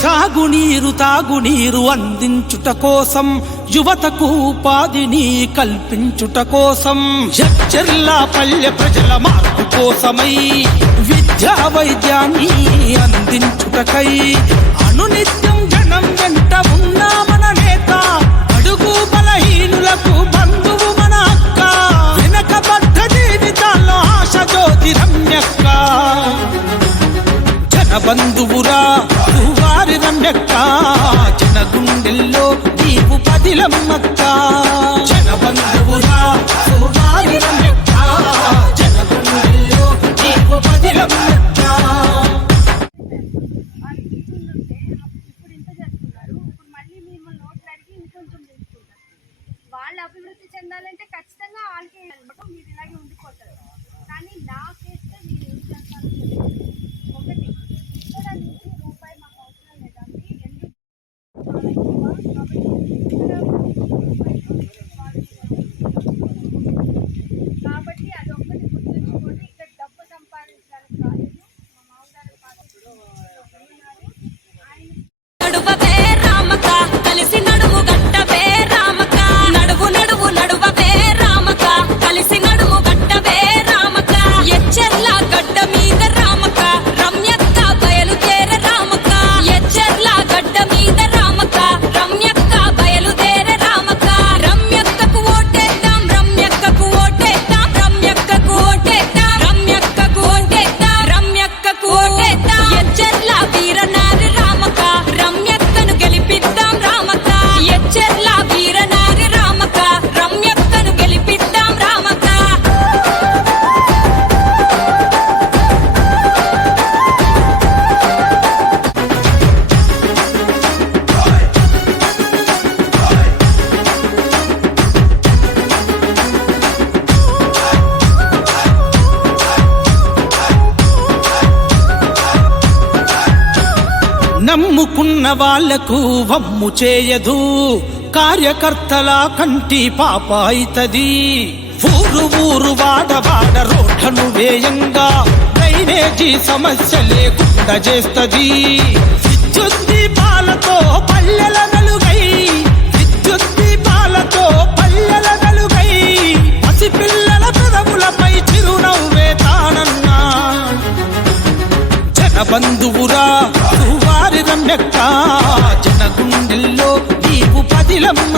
సాగునీరు తాగునీరు అందించుట కోసం యువతకు ఉపాధిని కల్పించుట కోసం. చర్చర్ల పల్లె ప్రజల మార్పు కోసమై విద్యా వైద్యాన్ని అందించుటకై. అనునిత్యం జనం వెంట ఉన్నా మన నేత అడుగు బలహీనులకు బంధువు మన అక్క. వెనకబడ్డ జీవితాల్లో ఆశ జ్యోతి రమ్యక్క. జన బంధువురా వారి రమ్యక్క జన గుండెల్లో నీవు పదిలమ్మక్క. జన బంధువురా జన గుండెల్లో నీవు పదిలమ్మక్క. వాళ్ళు అభివృద్ధి చెందాలంటే ఖచ్చితంగా వాళ్ళకి నడువవే నమ్ముకున్న వాళ్ళకు వమ్ము చేయదు. కార్యకర్తల కంటి పాప అయితది. ఊరు ఊరు వాడ వాడ రోడ్లను వేయంగా. డ్రైనేజీ సమస్య లేకుండా చేస్తది. విద్యుత్ దీపాలతో పల్లెల వెలుగై విద్యుత్ దీపాలతో పల్లెల వెలుగై పసిపిల్లల పెదవులపై చిరునవ్వే తానన్నా. జనబంధువురా బంధువురా జనగుండెల్లో రమ్యక్క నీవు పదిలమ్మ